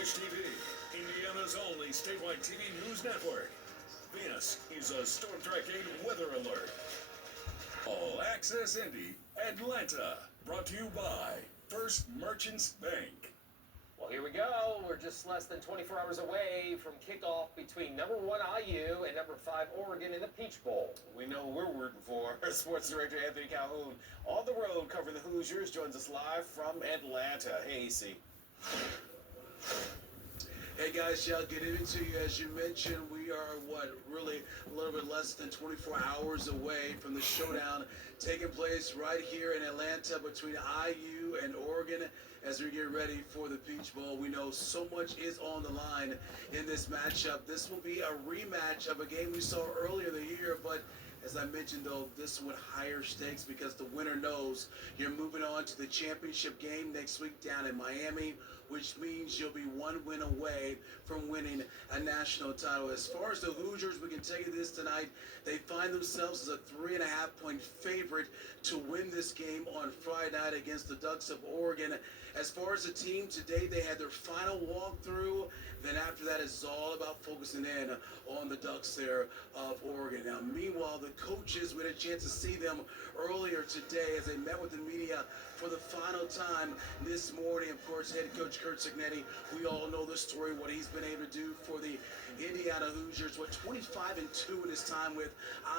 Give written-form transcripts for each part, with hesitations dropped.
Wish TV, Indiana's only statewide TV news network. This is a Storm Track 8 weather alert. All Access Indy, Atlanta, brought to you by First Merchants Bank. Well, here we go. We're just less than 24 hours away from kickoff between number 1 IU and number 5 Oregon in the Peach Bowl. We know who we're rooting for. Sports Director Anthony Calhoun on the road covering the Hoosiers joins us live from Atlanta. Hey, AC. Hey guys, yeah, good evening to you. As you mentioned, we are really a little bit less than 24 hours away from the showdown taking place right here in Atlanta between IU and Oregon as we get ready for the Peach Bowl. We know so much is on the line in this matchup. This will be a rematch of a game we saw earlier in the year, but as I mentioned, though, this with higher stakes because the winner knows you're moving on to the championship game next week down in Miami, which means you'll be one win away from winning a national title. As far as the Hoosiers, we can tell you this tonight. They find themselves as a 3.5-point favorite to win this game on Friday night against the Ducks of Oregon. As far as the team, today they had their final walkthrough. Then after that, it's all about focusing in on the Ducks there of Oregon. Now, meanwhile, the coaches, we had a chance to see them earlier today as they met with the media for the final time this morning. Of course, head coach Curt Cignetti, we all know the story, what he's been able to do for the Indiana Hoosiers. 25-2 in his time with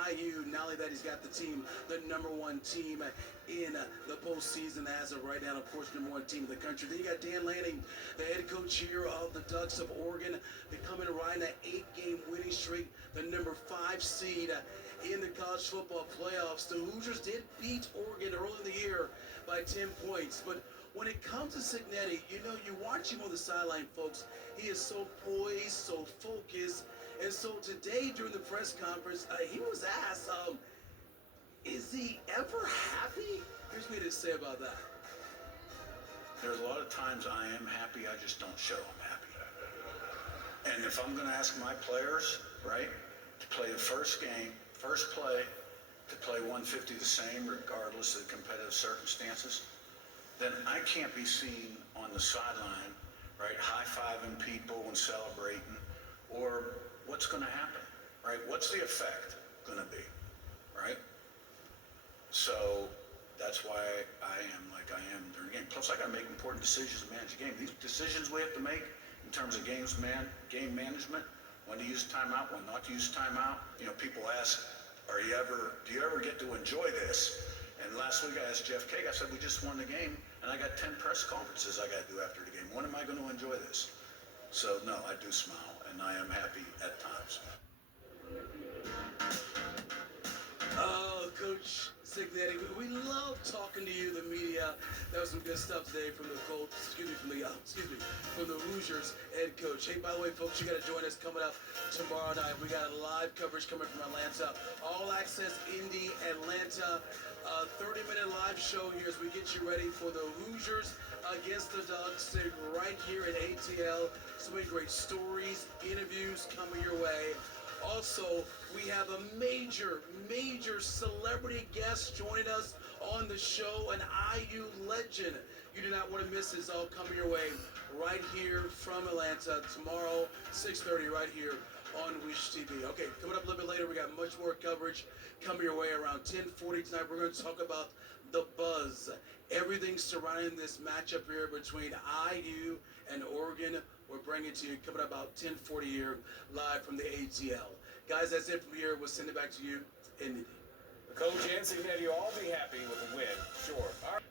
IU. Not only that, he's got the team, the #1 team in the postseason as of right now. Of course, #1 team in the country. Then you got Dan Lanning, the head coach here of the Ducks of Oregon, becoming right in that 8-game winning streak, the #5 seed in the college football playoffs. The Hoosiers did beat Oregon early in the year by 10 points, but when it comes to Cignetti, you know, you watch him on the sideline, folks. He is so poised, so focused. And so today during the press conference, he was asked, is he ever happy? Here's what he had to say about that. There's a lot of times I am happy, I just don't show I'm happy. And if I'm going to ask my players, right, to play the first game, first play, to play 150 the same regardless of the competitive circumstances, then I can't be seen on the sideline, right, high-fiving people and celebrating, or what's going to happen, right? What's the effect going to be, right? So that's why I am like I am during the game. Plus, I got to make important decisions to manage the game. These decisions we have to make in terms of game management, when to use timeout, when not to use timeout. You know, people ask, do you ever get to enjoy this? And last week I asked Jeff Cake, I said, we just won the game, and I got 10 press conferences I got to do after the game. When am I going to enjoy this? So, no, I do smile, and I am happy at times. Oh, Coach Cignetti, we love talking to you, the media. That was some good stuff today from the Colts, from the Hoosiers head coach. Hey, by the way, folks, you got to join us coming up tomorrow night. We got a live coverage coming from Atlanta. All Access Indy Atlanta. 30-minute live show here as we get you ready for the Hoosiers against the Ducks right here at ATL. So many great stories, interviews coming your way. Also, we have a major celebrity guest joining us on the show, an IU legend. You do not want to miss this. All coming your way right here from Atlanta tomorrow, 6:30, right here on Wish TV. Okay, coming up a little bit later, we got much more coverage coming your way around 10:40 tonight. We're going to talk about the buzz, everything surrounding this matchup here between IU and Oregon. We're bringing it to you coming up about 10:40 here live from the ATL. Guys, that's it from here. We'll send it back to you in Indy. The coach and Cignetti will all be happy with a win, sure. All right.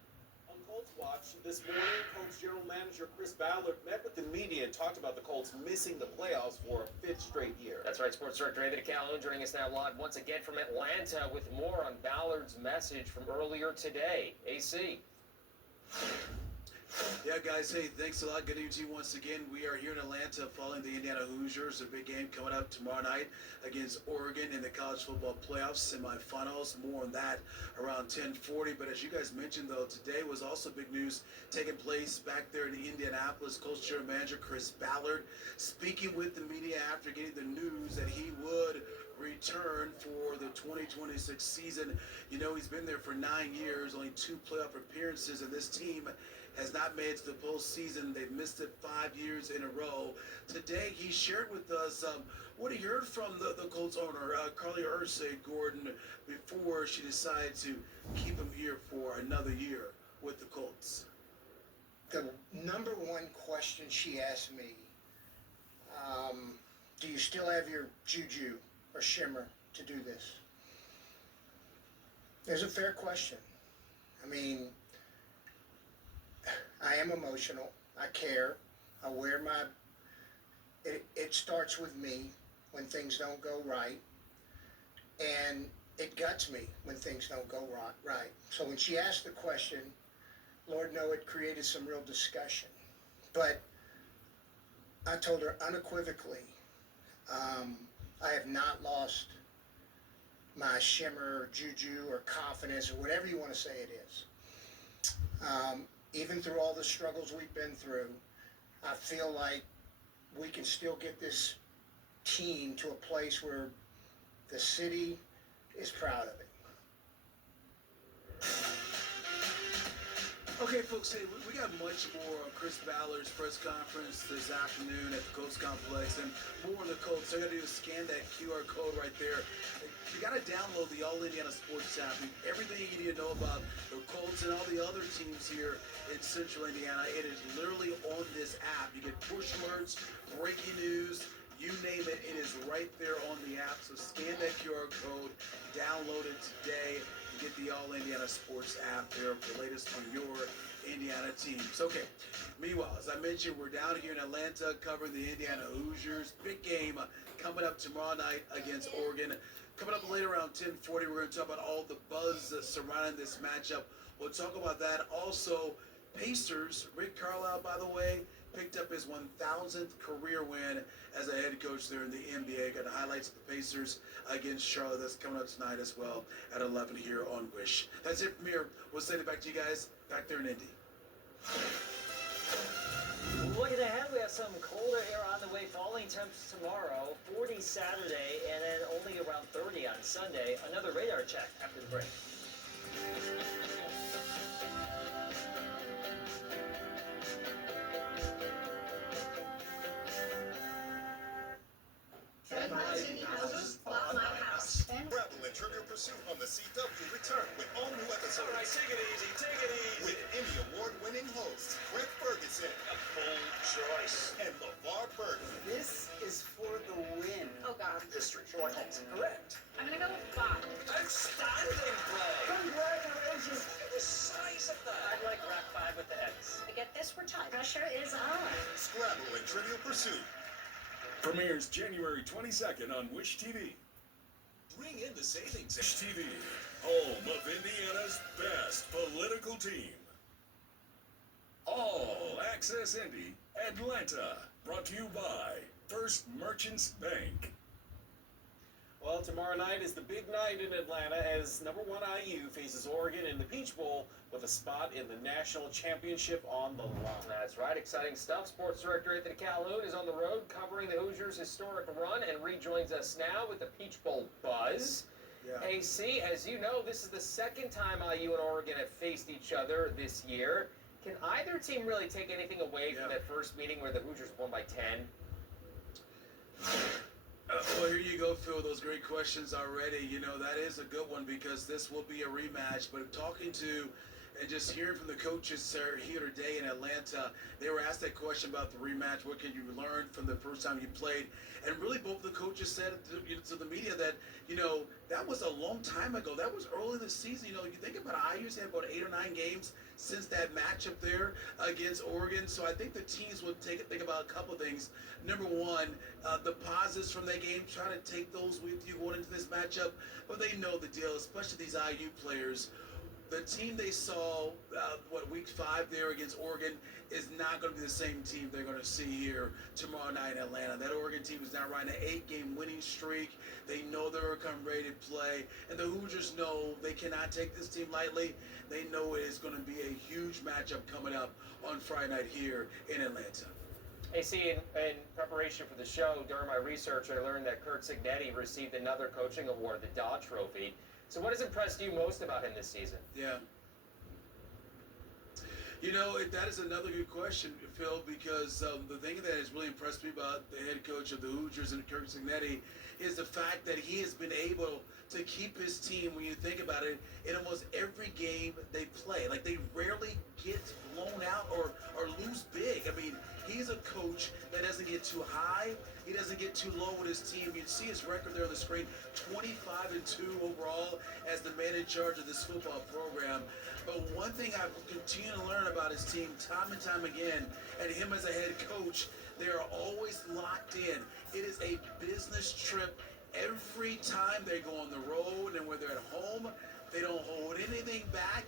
On Colts Watch this morning, Colts General Manager Chris Ballard met with the media and talked about the Colts missing the playoffs for a 5th straight year. That's right, Sports Director Anthony Calhoun joining us now live once again from Atlanta with more on Ballard's message from earlier today. AC. Yeah, guys, hey, thanks a lot. Good evening to you once again. We are here in Atlanta following the Indiana Hoosiers, a big game coming up tomorrow night against Oregon in the college football playoffs semifinals. More on that around 10:40. But as you guys mentioned, though, today was also big news taking place back there in Indianapolis. Colts General Manager Chris Ballard speaking with the media after getting the news that he would return for the 2026 season. You know, he's been there for 9 years, only 2 playoff appearances, and this team has not made it to the postseason. They've missed it 5 years in a row. Today, he shared with us what he heard from the Colts owner, Carly Gordon, before she decided to keep him here for another year with the Colts. The number one question she asked me, do you still have your juju or shimmer to do this? It's a fair question. I mean, I am emotional. I care. I wear my... It starts with me when things don't go right. And it guts me when things don't go right. So when she asked the question, Lord knows it created some real discussion. But I told her unequivocally, I have not lost my shimmer, juju, or confidence, or whatever you want to say it is. Even through all the struggles we've been through, I feel like we can still get this team to a place where the city is proud of it. Okay, folks, hey, we got much more on Chris Ballard's press conference this afternoon at the Colts Complex, and more on the Colts. So all you got to do is scan that QR code right there. You got to download the All Indiana Sports app. Everything you need to know about the Colts and all the other teams here in Central Indiana, it is literally on this app. You get push alerts, breaking news, you name it, it is right there on the app. So scan that QR code, download it today. Get the All Indiana Sports app there for the latest on your Indiana teams. Okay, meanwhile, as I mentioned, we're down here in Atlanta covering the Indiana Hoosiers. Big game coming up tomorrow night against Oregon. Coming up later around 10:40, we're going to talk about all the buzz surrounding this matchup. We'll talk about that. Also, Pacers, Rick Carlisle, by the way, picked up his 1,000th career win as a head coach there in the NBA. Got the highlights of the Pacers against Charlotte. That's coming up tonight as well at 11 here on Wish. That's it from here. We'll send it back to you guys back there in Indy. Looking ahead, we have some colder air on the way. Falling temps tomorrow, 40 Saturday, and then only around 30 on Sunday. Another radar check after the break. Rebel and Trivial Pursuit on the CW return with all new episodes. All right, take it easy, take it easy. With Emmy Award-winning hosts Greg Ferguson A bold choice. and LeVar Burton. This is for the win. Oh, God. History. Shorthand. Correct. I'm gonna go with Bob. Outstanding play. Congratulations. Look at the size of that. I'd like rack 5 with the X. I get this, we're tied. Pressure is on. Scrabble and Trivial Pursuit. Premieres January 22nd on Wish TV. Bring in the savings. Wish TV, home of Indiana's best political team. All Access Indy, Atlanta. Brought to you by First Merchants Bank. Well, tomorrow night is the big night in Atlanta as number 1 IU faces Oregon in the Peach Bowl with a spot in the National Championship on the line. That's right, exciting stuff. Sports Director Anthony Calhoun is on the road covering the Hoosiers' historic run and rejoins us now with the Peach Bowl buzz. Yeah. AC, as you know, this is the second time IU and Oregon have faced each other this year. Can either team really take anything away from that first meeting where the Hoosiers won by 10? Well, here you go, Phil. Those great questions already. You know, that is a good one because this will be a rematch. But talking to and just hearing from the coaches here today in Atlanta, they were asked that question about the rematch. What can you learn from the first time you played? And really, both of the coaches said to the media that, you know, that was a long time ago. That was early in the season. You know, you think about IU's had about 8 or 9 games since that matchup there against Oregon. So I think the teams will think about a couple of things. Number one, the positives from that game, try to take those with you going into this matchup. But they know the deal, especially these IU players. The team they saw, week 5 there against Oregon is not going to be the same team they're going to see here tomorrow night in Atlanta. That Oregon team is now riding an 8-game winning streak. They know they're going to come ready to play. And the Hoosiers know they cannot take this team lightly. They know it is going to be a huge matchup coming up on Friday night here in Atlanta. Hey, see, in preparation for the show, during my research, I learned that Curt Cignetti received another coaching award, the Dodd Trophy. So what has impressed you most about him this season? Yeah. You know, that is another good question, Phil, because the thing that has really impressed me about the head coach of the Hoosiers and Curt Cignetti is the fact that he has been able to keep his team, when you think about it, in almost every game they play. Like, they rarely get blown out or lose big. I mean, he's a coach that doesn't get too high. He doesn't get too low with his team. You see his record there on the screen, 25-2 overall as the man in charge of this football program. But one thing I've continued to learn about his team time and time again, and him as a head coach, they are always locked in. It is a business trip every time they go on the road, and when they're at home, they don't hold anything back.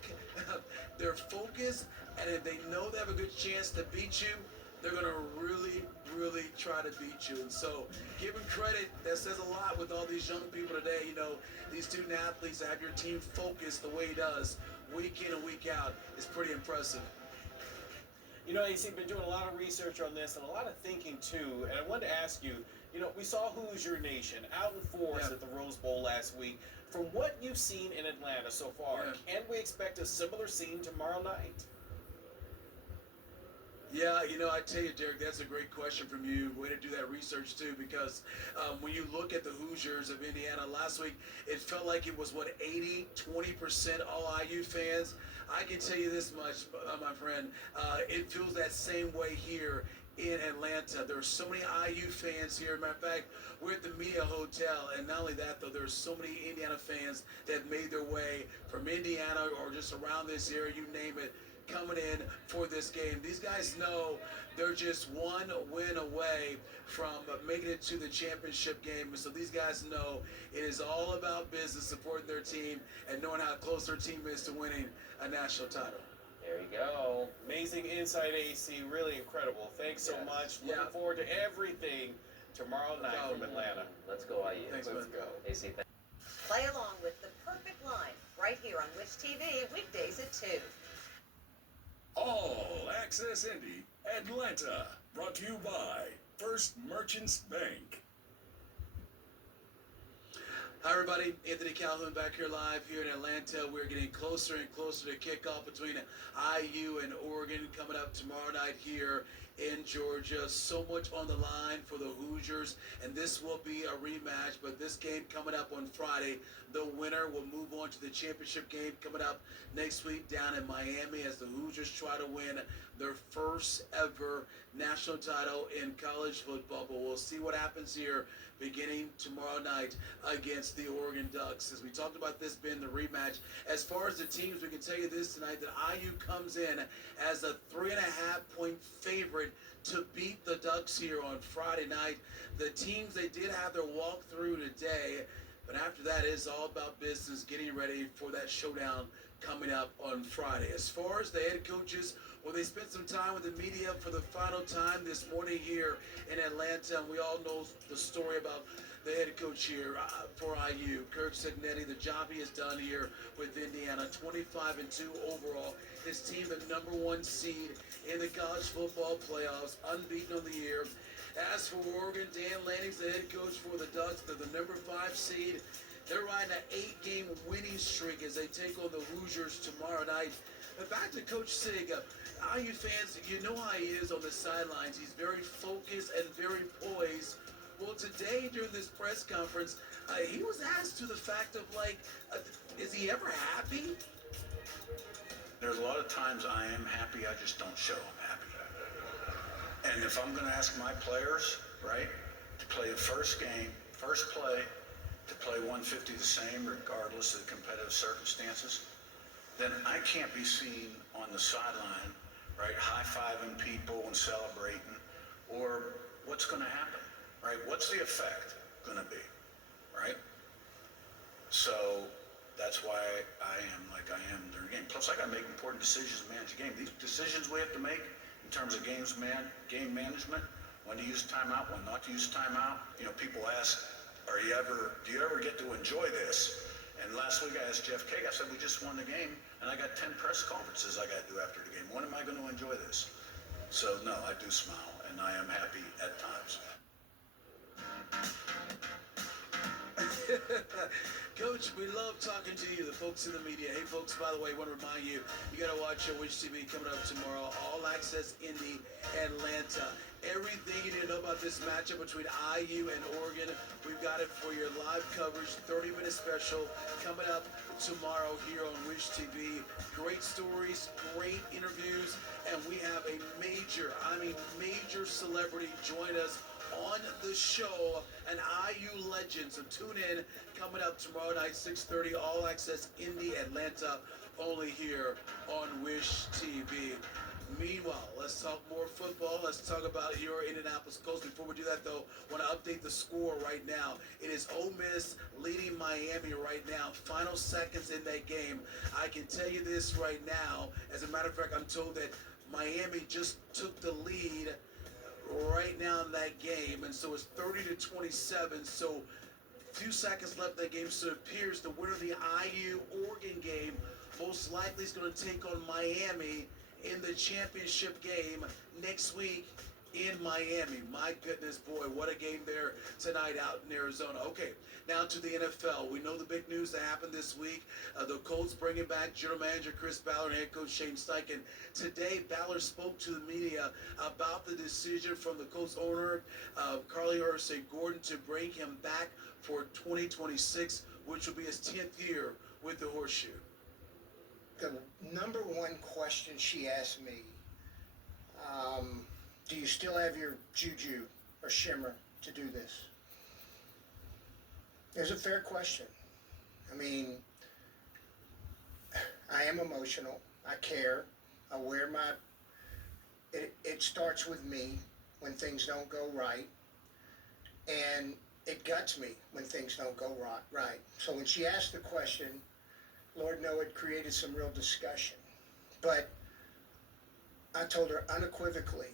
They're focused, and if they know they have a good chance to beat you, they're going to really, really try to beat you. And so give them credit. That says a lot with all these young people today. You know, these student athletes, to have your team focused the way he does week in and week out is pretty impressive. You know, AC, been doing a lot of research on this and a lot of thinking too. And I wanted to ask you, you know, we saw Hoosier Nation out in force at the Rose Bowl last week. From what you've seen in Atlanta so far, can we expect a similar scene tomorrow night? Yeah, you know, I tell you, Derek, that's a great question from you. Way to do that research, too, because when you look at the Hoosiers of Indiana last week, it felt like it was, 20% all IU fans. I can tell you this much, my friend, it feels that same way here in Atlanta. There are so many IU fans here. Matter of fact, we're at the Media Hotel, and not only that, though, there are so many Indiana fans that made their way from Indiana or just around this area, you name it, coming in for this game. These guys know they're just one win away from making it to the championship game. And so these guys know it is all about business, supporting their team, and knowing how close their team is to winning a national title. There you go. Amazing insight, AC. Really incredible. Thanks so much. Looking forward to everything tomorrow night from Atlanta. Let's go, IU. Thanks, Let's man. go. AC, Play along with The Perfect Line right here on Wish TV weekdays at 2. All Access Indy Atlanta, brought to you by First Merchants Bank. Hi, everybody. Anthony Calhoun back here live here in Atlanta. We're getting closer and closer to kickoff between IU and Oregon coming up tomorrow night here in Georgia. So much on the line for the Hoosiers, and this will be a rematch, but this game coming up on Friday, the winner will move on to the championship game coming up next week down in Miami as the Hoosiers try to win their first ever national title in college football. But we'll see what happens here beginning tomorrow night against the Oregon Ducks. As we talked about this being the rematch, as far as the teams, we can tell you this tonight, that IU comes in as a 3.5-point favorite to beat the Ducks here on Friday night. The teams, they did have their walkthrough today, but after that, it's all about business, getting ready for that showdown coming up on Friday. As far as the head coaches, well, they spent some time with the media for the final time this morning here in Atlanta, and we all know the story about the head coach here for IU, Curt Cignetti, the job he has done here with Indiana, 25-2 overall. His team, the number 1 seed in the college football playoffs, unbeaten on the year. As for Oregon, Dan Lanning's the head coach for the Ducks. They're the number 5 seed. They're riding an 8-game winning streak as they take on the Hoosiers tomorrow night. But back to Coach Sig. IU fans, you know how he is on the sidelines. He's very focused and very poised. Well, today during this press conference, he was asked to the fact of, is he ever happy? There's a lot of times I am happy, I just don't show I'm happy. And if I'm going to ask my players, right, to play the first game, first play, to play 150 the same regardless of the competitive circumstances, then I can't be seen on the sideline, right, high-fiving people and celebrating, or what's going to happen, right? What's the effect going to be, right? So that's why I am like I am during the game. Plus, I got to make important decisions to manage the game. These decisions we have to make in terms of game management, when to use timeout, when not to use timeout. You know, people ask, do you ever get to enjoy this? And last week I asked Jeff Kay, I said, we just won the game, and I got 10 press conferences I got to do after the game. When am I going to enjoy this? So, no, I do smile. And and I am happy at times. Coach, we love talking to you, the folks in the media. Hey, folks, by the way, I want to remind you, you got to watch Wish TV coming up tomorrow. All Access Indy, Atlanta. Everything you need to know about this matchup between IU and Oregon, we've got it for your live coverage, 30-minute special coming up tomorrow here on Wish TV. Great stories, great interviews, and we have a major celebrity join us on the show, an IU legend. So tune in, coming up tomorrow night, 6:30, All Access Indy, Atlanta, only here on Wish TV. Meanwhile, let's talk more football. Let's talk about your Indianapolis Colts. Before we do that, though, I want to update the score right now. It is Ole Miss leading Miami right now. Final seconds in that game. I can tell you this right now. As a matter of fact, I'm told that Miami just took the lead right now in that game, and so it's 30-27. So few seconds left in that game. So it appears the winner of the IU-Oregon game most likely is going to take on Miami in the championship game next week in Miami. My goodness, boy, what a game there tonight out in Arizona. Okay, now to the NFL. We know the big news that happened this week. The Colts bringing back General Manager Chris Ballard and head coach Shane Steichen. Today, Ballard spoke to the media about the decision from the Colts owner, Carlisle Gordon, to bring him back for 2026, which will be his 10th year with the Horseshoe. The number one question she asked me, do you still have your juju or shimmer to do this? It's a fair question. I mean, I am emotional. I care. I wear my... It starts with me when things don't go right. And it guts me when things don't go right. So when she asked the question, Lord knows it created some real discussion. But I told her unequivocally,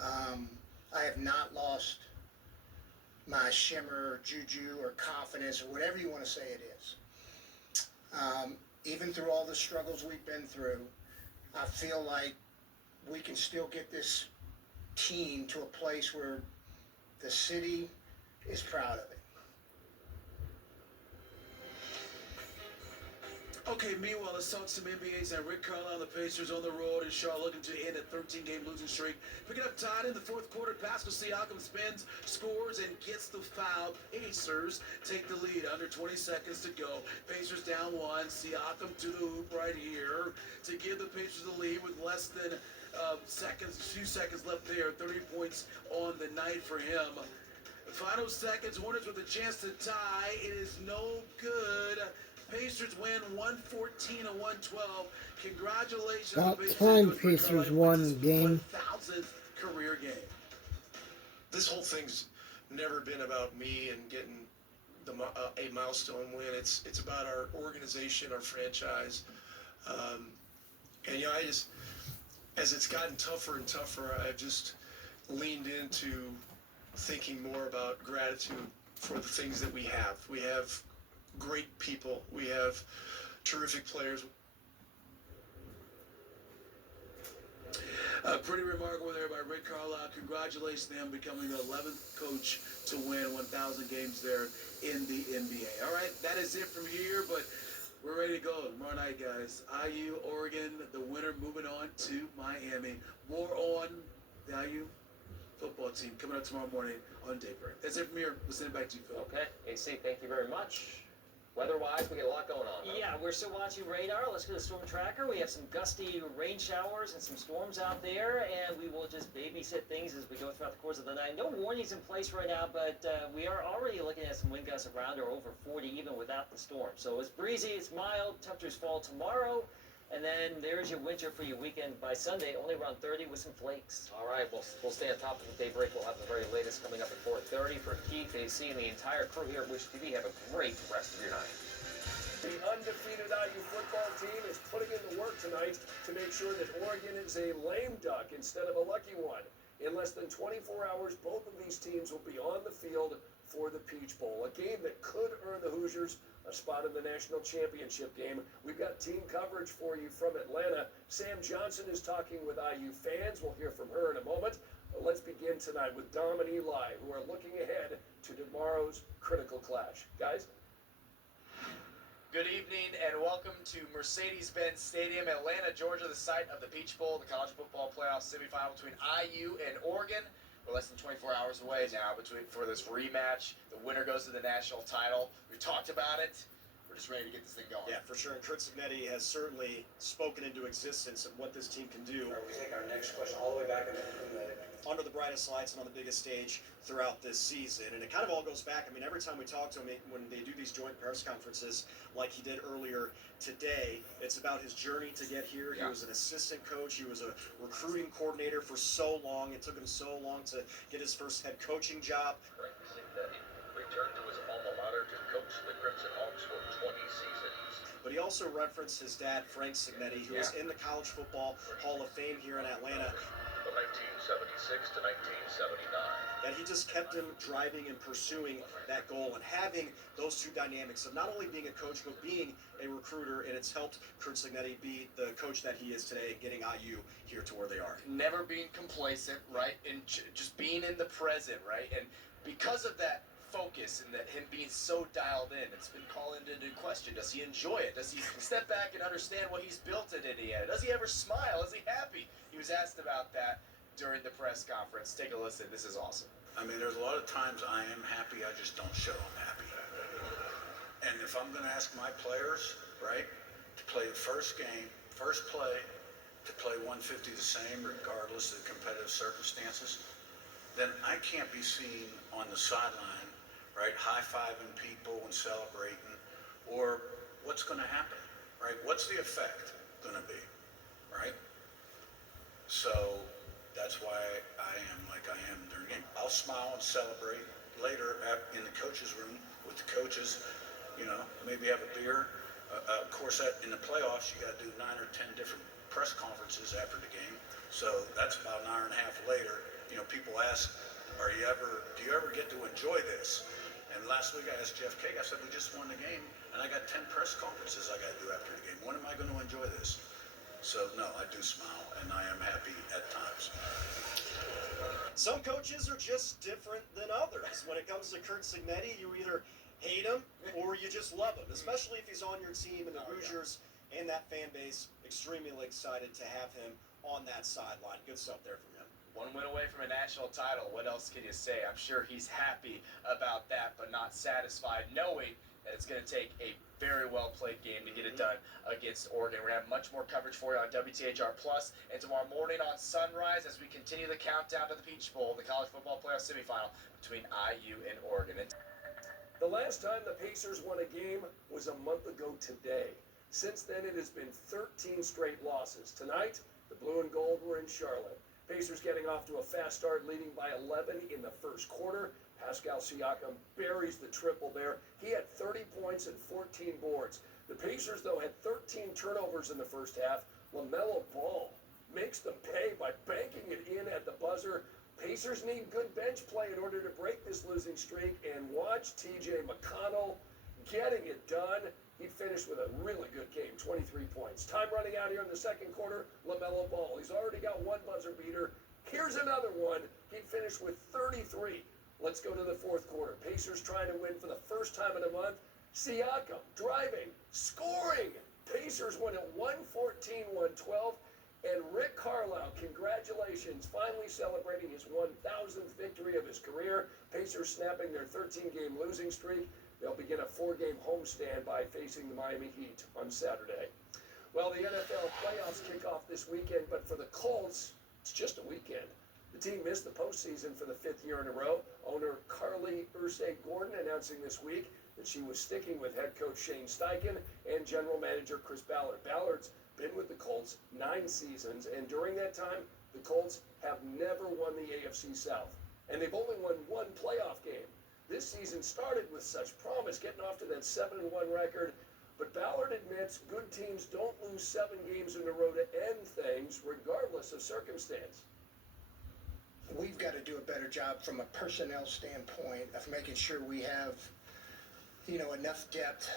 I have not lost my shimmer, juju, or confidence, or whatever you want to say it is. Even through all the struggles we've been through, I feel like we can still get this team to a place where the city is proud of it. Okay, meanwhile, let's talk some NBA's and Rick Carlisle, the Pacers on the road, and Charlotte looking to end a 13-game losing streak. Picking up tied in the fourth quarter, Pascal Siakam spins, scores, and gets the foul. Pacers take the lead under 20 seconds to go. Pacers down one. Siakam to the hoop right here to give the Pacers the lead with less than few seconds left there. 30 points on the night for him. Final seconds, Hornets with a chance to tie. It is no good. Pacers win 114-112. Congratulations. About time Pacers won game. 1,000th career game. This whole thing's never been about me and getting a milestone win. It's about our organization, our franchise. And I just, as it's gotten tougher and tougher, I've just leaned into thinking more about gratitude for the things that we have. We have great people. We have terrific players. Pretty remarkable there by Rick Carlisle. Congratulations to him becoming the 11th coach to win 1,000 games there in the NBA. All right, that is it from here, but we're ready to go tomorrow night, guys. IU, Oregon, the winner moving on to Miami. More on the IU football team coming up tomorrow morning on Daybreak. That's it from here. We'll send it back to you, Phil. Okay, AC, thank you very much. Weather-wise, we get a lot going on. Huh? Yeah, we're still watching radar. Let's go to Storm Tracker. We have some gusty rain showers and some storms out there, and we will just babysit things as we go throughout the course of the night. No warnings in place right now, but we are already looking at some wind gusts around or over 40 even without the storm. So it's breezy, it's mild, temperatures fall tomorrow, and then there's your winter for your weekend by Sunday, only around 30 with some flakes. All right, we'll stay on top of the Daybreak. We'll have the very latest coming up at 4:30 for Keith, AC, and the entire crew here at Wish TV. Have a great rest of your night. The undefeated IU football team is putting in the work tonight to make sure that Oregon is a lame duck instead of a lucky one. In less than 24 hours, both of these teams will be on the field for the Peach Bowl, a game that could earn the Hoosiers a spot in the National Championship game. We've got team coverage for you from Atlanta. Sam Johnson is talking with IU fans. We'll hear from her in a moment. Let's begin. in tonight with Dom and Eli, who are looking ahead to tomorrow's critical clash. Guys? Good evening and welcome to Mercedes-Benz Stadium, Atlanta, Georgia, the site of the Peach Bowl, the college football playoff semifinal between IU and Oregon. We're less than 24 hours away now for this rematch. The winner goes to the national title. We talked about it. We're just ready to get this thing going. Yeah, for sure. And Kurt Signetti has certainly spoken into existence of what this team can do. We take our next question all the way back under the brightest lights and on the biggest stage throughout this season. And it kind of all goes back. I mean, every time we talk to him, when they do these joint press conferences like he did earlier today, it's about his journey to get here. Yeah. He was an assistant coach. He was a recruiting coordinator for so long. It took him so long to get his first head coaching job. Rick Carlisle returned to his alma mater to coach the Crimson Hawks for 20 seasons. But he also referenced his dad, Frank Signetti, who was in the College Football Hall of Fame here in Atlanta. From 1976 to 1979. That he just kept him driving and pursuing that goal and having those two dynamics of not only being a coach but being a recruiter, and it's helped Kurt Signetti be the coach that he is today, getting IU here to where they are. Never being complacent, right, and just being in the present, right, and because of that focus and that him being so dialed in, it's been called into question. Does he enjoy it? Does he step back and understand what he's built in Indiana? Does he ever smile? Is he happy? He was asked about that during the press conference. Take a listen. This is awesome. I mean, there's a lot of times I am happy, I just don't show I'm happy. And if I'm going to ask my players, right, to play the first game, first play, to play 150 the same regardless of the competitive circumstances, then I can't be seen on the sideline, right, high-fiving people and celebrating, or what's going to happen, right? What's the effect going to be, right? So that's why I am like I am during the game. I'll smile and celebrate later in the coaches' room with the coaches, you know, maybe have a beer. Of course, in the playoffs, you got to do 9 or 10 different press conferences after the game. So that's about an hour and a half later. You know, people ask, do you ever get to enjoy this? And last week I asked Jeff Cake, I said, we just won the game, and I got 10 press conferences I got to do after the game. When am I going to enjoy this? So, no, I do smile, and I am happy at times. Some coaches are just different than others. When it comes to Kurt Signetti, you either hate him or you just love him, especially if he's on your team, and the Hoosiers and that fan base extremely excited to have him on that sideline. Good stuff there from him. One win away from a national title. What else can you say? I'm sure he's happy about that, but not satisfied, knowing that it's going to take a very well-played game to get it done against Oregon. We're going to have much more coverage for you on WTHR Plus and tomorrow morning on Sunrise as we continue the countdown to the Peach Bowl, the college football playoff semifinal between IU and Oregon. The last time the Pacers won a game was a month ago today. Since then, it has been 13 straight losses. Tonight, the blue and gold were in Charlotte. Pacers getting off to a fast start, leading by 11 in the first quarter. Pascal Siakam buries the triple there. He had 30 points and 14 boards. The Pacers, though, had 13 turnovers in the first half. LaMelo Ball makes them pay by banking it in at the buzzer. Pacers need good bench play in order to break this losing streak, and watch T.J. McConnell getting it done. He finished with a really good game, 23 points. Time running out here in the second quarter, LaMelo Ball. He's already got one buzzer beater. Here's another one. He finished with 33. Let's go to the fourth quarter. Pacers trying to win for the first time in a month. Siakam driving, scoring. Pacers win at 114-112. And Rick Carlisle, congratulations, finally celebrating his 1,000th victory of his career. Pacers snapping their 13-game losing streak. They'll begin a 4-game homestand by facing the Miami Heat on Saturday. Well, the NFL playoffs kick off this weekend, but for the Colts, it's just a weekend. The team missed the postseason for the 5th year in a row. Owner Carly Ursay-Gordon announcing this week that she was sticking with head coach Shane Steichen and general manager Chris Ballard. Ballard's been with the Colts 9 seasons, and during that time, the Colts have never won the AFC South. And they've only won one playoff game. This season started with such promise, getting off to that 7-1 record. But Ballard admits good teams don't lose 7 games in a row to end things, regardless of circumstance. We've got to do a better job from a personnel standpoint of making sure we have, enough depth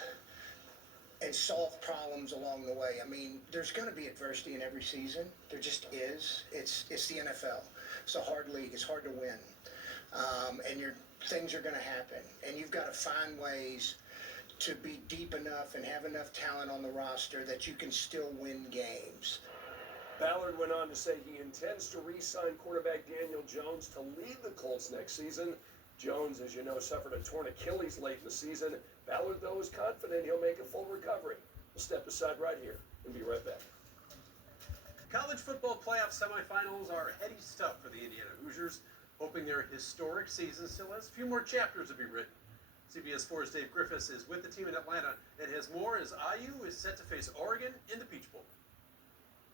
and solve problems along the way. I mean, there's going to be adversity in every season. There just is. It's the NFL. It's a hard league. It's hard to win. And things are going to happen. And you've got to find ways to be deep enough and have enough talent on the roster that you can still win games. Ballard went on to say he intends to re-sign quarterback Daniel Jones to lead the Colts next season. Jones, as you know, suffered a torn Achilles late in the season. Ballard, though, is confident he'll make a full recovery. We'll step aside right here and be right back. College football playoff semifinals are heady stuff for the Indiana Hoosiers, hoping their historic season still has a few more chapters to be written. CBS 4's Dave Griffiths is with the team in Atlanta and has more as IU is set to face Oregon in the Peach Bowl.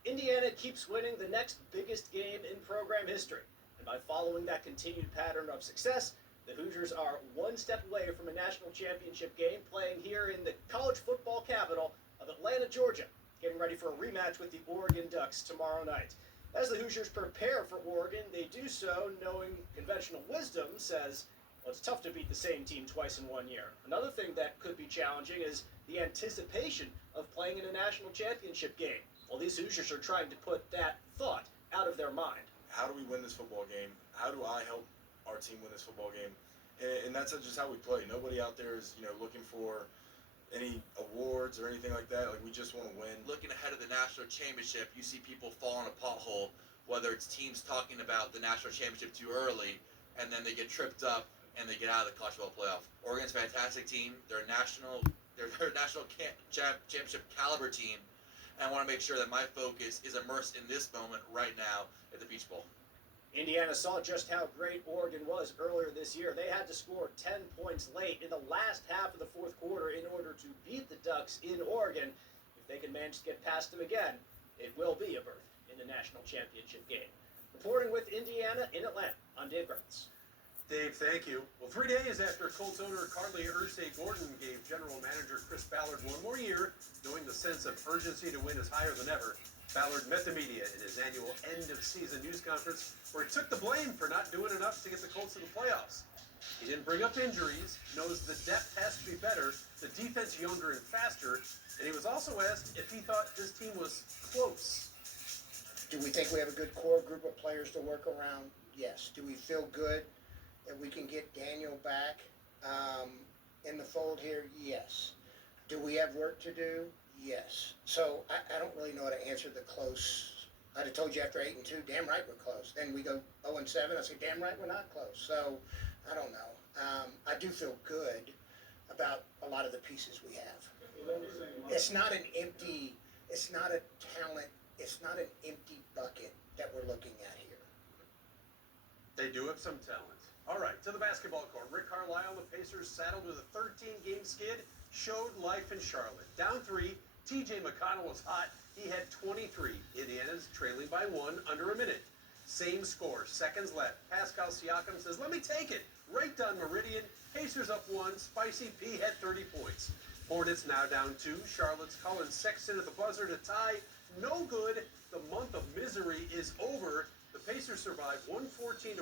Indiana keeps winning the next biggest game in program history. And by following that continued pattern of success, the Hoosiers are one step away from a national championship game playing here in the college football capital of Atlanta, Georgia, getting ready for a rematch with the Oregon Ducks tomorrow night. As the Hoosiers prepare for Oregon, they do so knowing conventional wisdom says, well, it's tough to beat the same team twice in 1 year. Another thing that could be challenging is the anticipation of playing in a national championship game. Well, these Hoosiers are trying to put that thought out of their mind. How do we win this football game? How do I help our team win this football game? And that's just how we play. Nobody out there is, looking for any awards or anything like that. Like, we just want to win. Looking ahead of the national championship, you see people fall in a pothole, whether it's teams talking about the national championship too early, and then they get tripped up and they get out of the college football playoff. Oregon's a fantastic team. They're a national championship caliber team. And I want to make sure that my focus is immersed in this moment right now at the Peach Bowl. Indiana saw just how great Oregon was earlier this year. They had to score 10 points late in the last half of the fourth quarter in order to beat the Ducks in Oregon. If they can manage to get past them again, it will be a berth in the national championship game. Reporting with Indiana in Atlanta, I'm Dave Griffiths. Dave, thank you. Well, 3 days after Colts owner Carly Gordon gave general manager Chris Ballard one more year, knowing the sense of urgency to win is higher than ever, Ballard met the media in his annual end-of-season news conference, where he took the blame for not doing enough to get the Colts to the playoffs. He didn't bring up injuries, knows the depth has to be better, the defense younger and faster, and he was also asked if he thought his team was close. Do we think we have a good core group of players to work around? Yes. Do we feel good that we can get Daniel back in the fold here? Yes. Do we have work to do? Yes. So I don't really know how to answer the close. I'd have told you after 8-2, damn right we're close. Then we go 0-7, I say, damn right we're not close. So I don't know. I do feel good about a lot of the pieces we have. It's not a talent, it's not an empty bucket that we're looking at here. They do have some talent. All right, to the basketball court. Rick Carlisle, the Pacers, saddled with a 13-game skid, showed life in Charlotte. Down 3, T.J. McConnell was hot. He had 23. Indiana's trailing by 1 under a minute. Same score, seconds left. Pascal Siakam says, let me take it. Right down Meridian. Pacers up 1. Spicy P had 30 points. Hornets now down 2. Charlotte's Colin Sexton at the buzzer to tie. No good. The month of misery is over. The Pacers survive 114-112,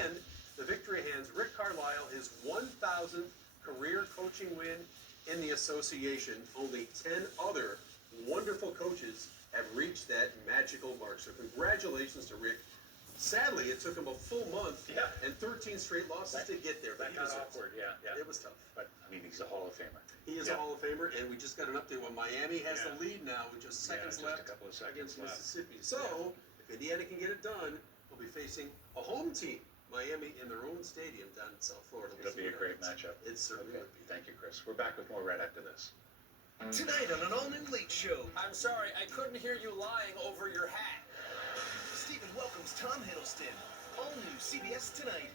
and the victory hands Rick Carlisle his 1,000th career coaching win in the association. Only 10 other wonderful coaches have reached that magical mark. So congratulations to Rick. Sadly, it took him a full month and 13 straight losses to get there. But That got awkward, yeah. It was tough. But, he's a Hall of Famer. He is a Hall of Famer, and we just got an update when Miami has the lead now with just seconds just left a couple of seconds against left. Mississippi. So, if Indiana can get it done, we'll be facing a home team, Miami, in their own stadium down in South Florida. It'll be a great matchup. It certainly would be. Thank you, Chris. We're back with more right after this. Tonight on an all-new Late Show. I'm sorry, I couldn't hear you lying over your hat. Stephen welcomes Tom Hiddleston. All new CBS Tonight.